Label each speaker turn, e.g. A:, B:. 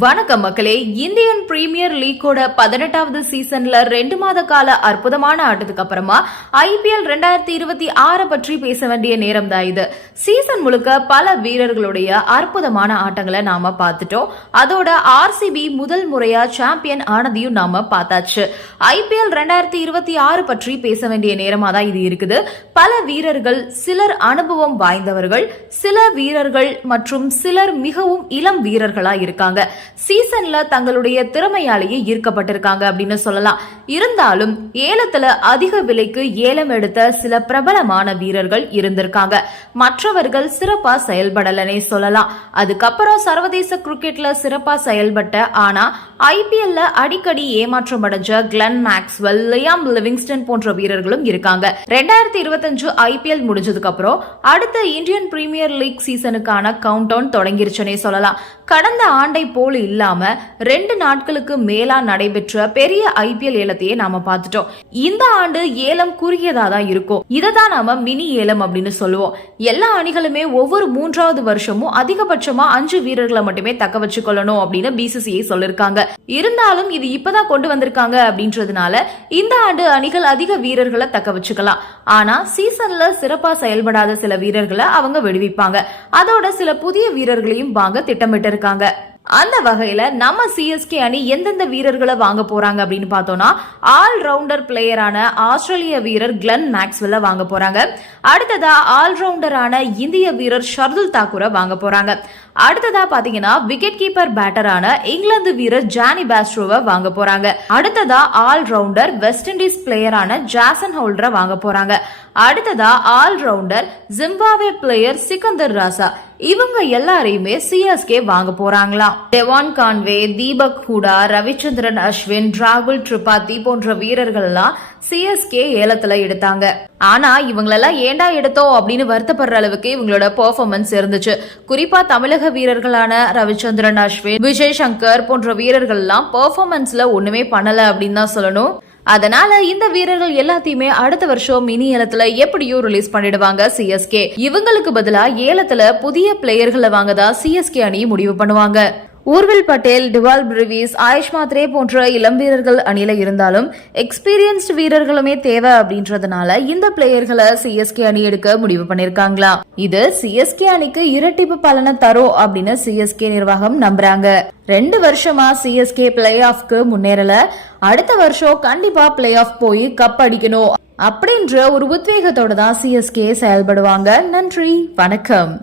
A: வணக்கம் மக்களே. Indian premier லீக்கோட பதினெட்டாவது சீசன்ல ரெண்டு மாத கால அற்புதமான ஆட்டத்துக்கு அப்புறமா ஐபிஎல் ரெண்டாயிரத்தி இருபத்தி ஆறு பற்றி பேச வேண்டிய நேரம் தான் இது. சீசன் முழுக்க பல வீரர்களுடைய அற்புதமான ஆட்டங்களை நாம பார்த்துட்டோம். அதோட ஆர்சிபி முதல் முறையா சாம்பியன் ஆனதையும் நாம பார்த்தாச்சு. ஐபிஎல் ரெண்டாயிரத்தி இருபத்தி ஆறு பற்றி பேச வேண்டிய நேரமா தான் இது இருக்குது. பல வீரர்கள் சிலர் அனுபவம் வாய்ந்தவர்கள் சில வீரர்கள் மற்றும் சிலர் மிகவும் இளம் வீரர்களா இருக்காங்க. சீசன்ல தங்களுடைய திறமையாலேயே ஈர்க்கப்பட்டிருக்காங்க அப்படின்னு சொல்லலாம். இருந்தாலும் ஏலத்துல அதிக விலைக்கு ஏலம் எடுத்த சில பிரபலமான வீரர்கள் இருந்திருக்காங்க. மற்றவர்கள் சிறப்பா செயல்படலனே சொல்லலாம். அதுக்கப்புறம் சர்வதேச கிரிக்கெட்ல சிறப்பா செயல்பட்ட ஆனா ஐபிஎல்ல அடிக்கடி ஏமாற்றம் அடைஞ்ச கிளன் மேக்ஸ்வெல் லியாம் லிவிங்ஸ்டன் போன்ற வீரர்களும் இருக்காங்க. ரெண்டாயிரத்தி இருபத்தஞ்சு ஐபிஎல் முடிஞ்சதுக்கு அப்புறம் அடுத்த இந்தியன் பிரீமியர் லீக் சீசனுக்கான கவுண்ட் டவுன் தொடங்கிருச்சுனே சொல்லலாம். கடந்த ஆண்டை போல் இல்லாம ரெண்டு நாட்களுக்கு மேலா நடைபெற்ற பெரிய ஐபிஎல் ஏலத்தையே நாம பார்த்துட்டோம். இந்த ஆண்டு ஏலம் குறுகியதா தான் இருக்கும். இதை தான் நாம மினி ஏலம் அப்படின்னு சொல்லுவோம். எல்லா அணிகளுமே ஒவ்வொரு மூன்றாவது வருஷமும் அதிகபட்சமா அஞ்சு வீரர்களை மட்டுமே தக்க வச்சுக்கொள்ளணும் அப்படின்னு பிசிசிஐ சொல்லிருக்காங்க. இருந்தாலும் இது இப்பதான் கொண்டு வந்திருக்காங்க அப்படின்றதுனால இந்த ஆண்டு அணிகள் அதிக வீரர்களை தக்க வச்சுக்கலாம். ஆனா சீசன்ல சிறப்பா செயல்படாத சில வீரர்களை அவங்க விடுவிப்பாங்க. அதோட சில புதிய வீரர்களையும் வாங்க திட்டமிட்டு இருக்காங்க அந்த வகையில் நம்ம சிஎஸ்கே அணி எந்தெந்த வீரர்களை வாங்க போகிறாங்க அப்படின்னு பார்த்தோம்னா ஆல் ரவுண்டர் பிளேயரான ஆஸ்திரேலிய வீரர் கிளன் மேக்ஸ்வெல்ல வாங்க போகிறாங்க அடுத்ததா ஆல்ரவுண்டரான இந்திய வீரர் ஷர்துல் தாக்கூரை வாங்க போகிறாங்க அடுத்ததா பாத்தீங்கன்னா விக்கெட் கீப்பர் பேட்டரான இங்கிலாந்து வீரர் ஜானி பேஸ்ட்ரோவை வாங்க போறாங்க. அடுத்ததா ஆல் ரவுண்டர் வெஸ்ட் இண்டீஸ் பிளேயரான ஜாசன் ஹோல்டரை வாங்க போறாங்க. அடுத்ததா all rounder Zimbabwe player Sikandar Raza இவங்க எல்லாரையுமே சிஎஸ்கே வாங்க போறாங்களாம். டெவான் கான்வே தீபக் ஹூடா ரவிச்சந்திரன் அஸ்வின் ராகுல் திரிபாதி போன்ற வீரர்கள் எல்லாம் சிஎஸ்கே ஏலத்துல எடுத்தாங்க. ஆனால் இவங்களெல்லாம் ஏண்டா எடுத்தோம் அப்படின்னு வருத்தப்படுற அளவுக்கு இவங்களோட பெர்ஃபார்மன்ஸ் இருந்துச்சு. குறிப்பாக தமிழக வீரர்களான ரவிச்சந்திரன் அஸ்வின் விஜய் சங்கர் போன்ற வீரர்கள் எல்லாம் ஒன்றுமே பண்ணலை அப்படின்னு தான் சொல்லணும். அதனால இந்த வீரர்கள் எல்லாத்தையுமே அடுத்த வருஷம் மினி ஏலத்துல எப்படியோ ரிலீஸ் பண்ணிடுவாங்க சிஎஸ்கே இவங்களுக்கு பதிலா ஏலத்துல புதிய பிளேயர்களை வாங்கதா சிஎஸ்கே அணி முடிவு பண்ணுவாங்க. ஊர்வில் பட்டேல் டிவால் பிரிவிஸ் ஆயுஷ் மாத்ரே போன்ற இளம் வீரர்கள் அணியில இருந்தாலும் எக்ஸ்பீரியன்ஸ்ட் வீரர்களுமே தேவை அப்படின்றதுனால இந்த பிளேயர்களை சிஎஸ்கே அணி எடுக்க முடிவு பண்ணிருக்காங்களா? இது சிஎஸ்கே அணிக்கு இரட்டிப்பு பலனை தரும் அப்படின்னு சிஎஸ்கே நிர்வாகம் நம்புறாங்க. ரெண்டு வருஷமா சிஎஸ்கே பிளே ஆஃப்க்கு முன்னேறல. அடுத்த வருஷம் கண்டிப்பா பிளே ஆஃப் போய் கப் அடிக்கணும் அப்படின்ற ஒரு உத்வேகத்தோட தான் சிஎஸ்கே செயல்படுவாங்க. நன்றி வணக்கம்.